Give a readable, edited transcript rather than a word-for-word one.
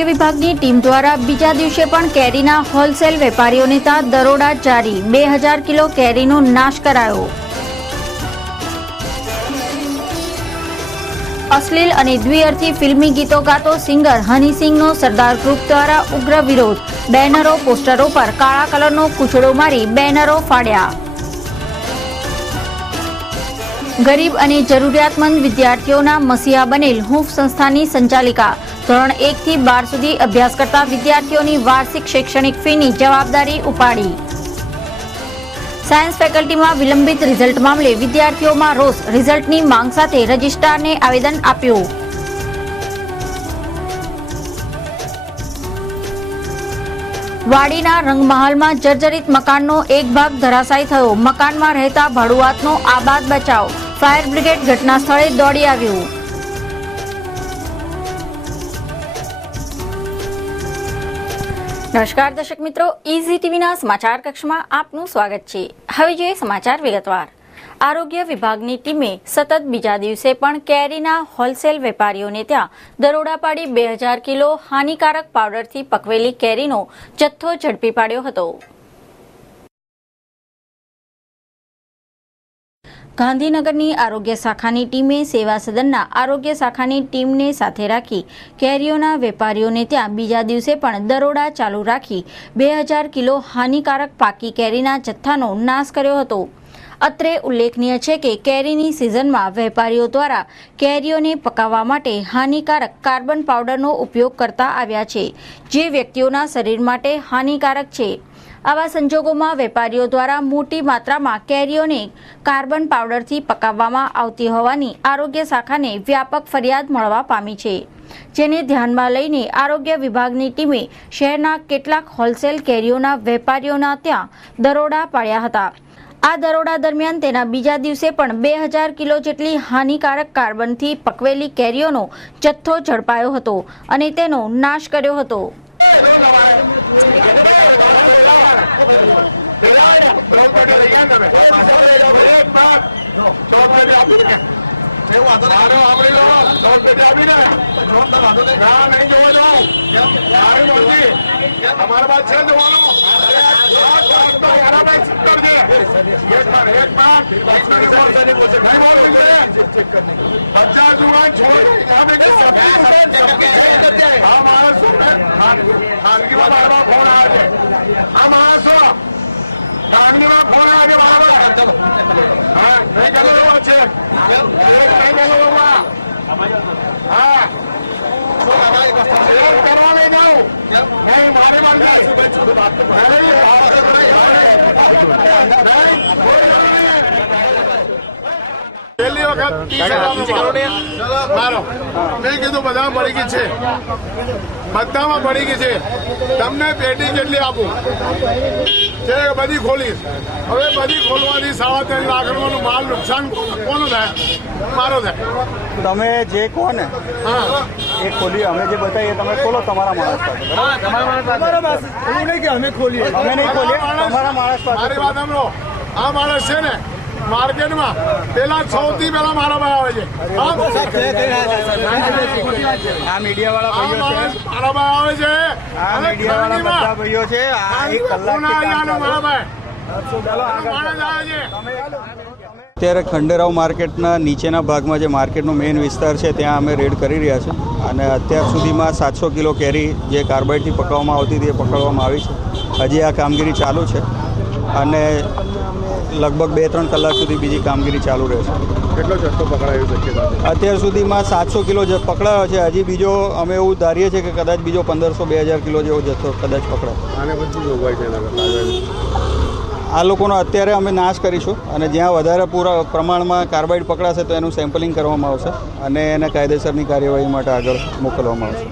આરોગ્ય વિભાગની ટીમ દ્વારા બીજા દિવસે પણ કેરીના હોલસેલ વેપારીઓને દરોડા જારી 2000 કિલો કેરીનો નાશ કરાયો। અશ્લીલ અને દ્વિઅર્થી ફિલ્મી ગીતો ગાતો સિંગર હની સિંહનો સરદાર ગ્રુપ દ્વારા ઉગ્ર વિરોધ। બેનરો પોસ્ટરો પર કાળા કલરનો કૂચડો મારી બેનરો ફાડ્યા। ગરીબ અને જરૂરિયાતમંદ વિદ્યાર્થીઓના મસીહા બનેલ હૂંફ સંસ્થાની સંચાલિકા ધોરણ 1 થી 12 સુધી અભ્યાસ કરતા વિદ્યાર્થીઓની વાર્ષિક શૈક્ષણિક ફીની જવાબદારી ઉપાડી। સાયન્સ ફેકલ્ટીમાં વિલંબિત રિઝલ્ટ મામલે વિદ્યાર્થીઓમાં રોષ। રિઝલ્ટની માંગ સાથે રજિસ્ટ્રારને આવેદન આપ્યું। વાડીના રંગમહાલમાં જર્જરિત મકાનનો એક ભાગ ધરાશાયી થયો। મકાનમાં રહેતા ભાડુઆતનો આબાદ બચાવ। ફાયર બ્રિગેડ ઘટના સ્થળે દોડી આવ્યું। નમસ્કાર દર્શક મિત્રો, ઈઝી ટીવીના સમાચાર કક્ષમાં આપનું સ્વાગત છે। હવે જોઈએ સમાચાર વિગતવાર। આરોગ્ય વિભાગની ટીમે સતત બીજા દિવસે પણ કેરીના હોલસેલ વેપારીઓને ત્યાં દરોડા પાડી 2000 કિલો હાનિકારક પાવડરથી પકવેલી કેરીનો જથ્થો ઝડપી પાડ્યો હતો। ગાંધીનગરની આરોગ્ય શાખાની ટીમે સેવા સદનના આરોગ્ય શાખાની ટીમને સાથે રાખી કેરીઓના વેપારીઓને ત્યાં બીજા દિવસે પણ દરોડા ચાલુ રાખી 2000 કિલો હાનિકારક પાકી કેરીના જથ્થાનો નાશ કર્યો હતો। અત્રે ઉલ્લેખનીય છે કે કેરીની સિઝનમાં વેપારીઓ દ્વારા કેરીઓને પકાવવા માટે હાનિકારક કાર્બન પાવડરનો ઉપયોગ કરતા આવ્યા છે, જે વ્યક્તિઓના શરીર માટે હાનિકારક છે। આવા સંજોગોમાં વેપારીઓ દ્વારા મોટી માત્રામાં કેરીઓને કાર્બન પાવડરથી પકાવવામાં આવતી હોવાની આરોગ્ય શાખાને વ્યાપક ફરિયાદ મળવા પામી છે, જેને ધ્યાનમાં લઈને આરોગ્ય વિભાગની ટીમે શહેરના કેટલાક હોલસેલ કેરીઓના વેપારીઓના ત્યાં દરોડા પાડ્યા હતા। આ દરોડા દરમિયાન તેના બીજા દિવસે પણ 2000 કિલો જેટલી હાનિકારક કાર્બનથી પકવેલી કેરીઓનો જથ્થો ઝડપાયો હતો અને તેનો નાશ કર્યો હતો। પહેલી વખત મેં કીધું બધા મળી ગઈ છે, બધામાં મળી ગઈ છે। તમને પેટી કેટલી આપું છે? બધી ખોલીશ। હવે બધી ખોલવાથી 3.5 લાખ રૂપિયાનું માલ નુકસાન કોનું થાય? મારો થાય। તમે જે કહો ને એ ખોલી, અમે જે બતાવીએ તમે ખોલો તમારા માણસ પાસે। એવું નહીં કે અમે ખોલીએ, અમે નહીં ખોલીએ, તમારા માણસ પાસે। મારી વાત સાંભળો, આ માણસ છે ને માર્કેટમાં પેલા સૌથી પેલા મારા ભાઈ આવે છે। આ મીડિયા વાળા ભાઈઓ છે, મારા ભાઈ આવે છે। આ મીડિયા વાળા બધા ભાઈઓ છે। આ એક અત્યારે ખંડેરાવ માર્કેટના નીચેના ભાગમાં જે માર્કેટનો મેઇન વિસ્તાર છે ત્યાં અમે રેડ કરી રહ્યા છે અને અત્યાર સુધીમાં 700 કિલો કેરી જે કાર્બાઇડથી પકડવામાં આવતી હતી એ પકડવામાં આવી છે। હજી આ કામગીરી ચાલુ છે અને લગભગ 2-3 કલાક સુધી બીજી કામગીરી ચાલુ રહેશે। કેટલો જથ્થો પકડાયો છે? અત્યાર સુધીમાં 700 કિલો પકડાયો છે। હજી બીજો અમે એવું ધારીએ છીએ કે કદાચ બીજો 1500-2000 કિલો જેવો જથ્થો કદાચ પકડાય। આને પછી જોગવાઈ છે આ લોકોનો અત્યારે અમે નાશ કરીશું અને જ્યાં વધારે પૂરા પ્રમાણમાં કાર્બાઇડ પકડાશે તો એનું સેમ્પલિંગ કરવામાં આવશે અને એને કાયદેસરની કાર્યવાહી માટે આગળ મોકલવામાં આવશે।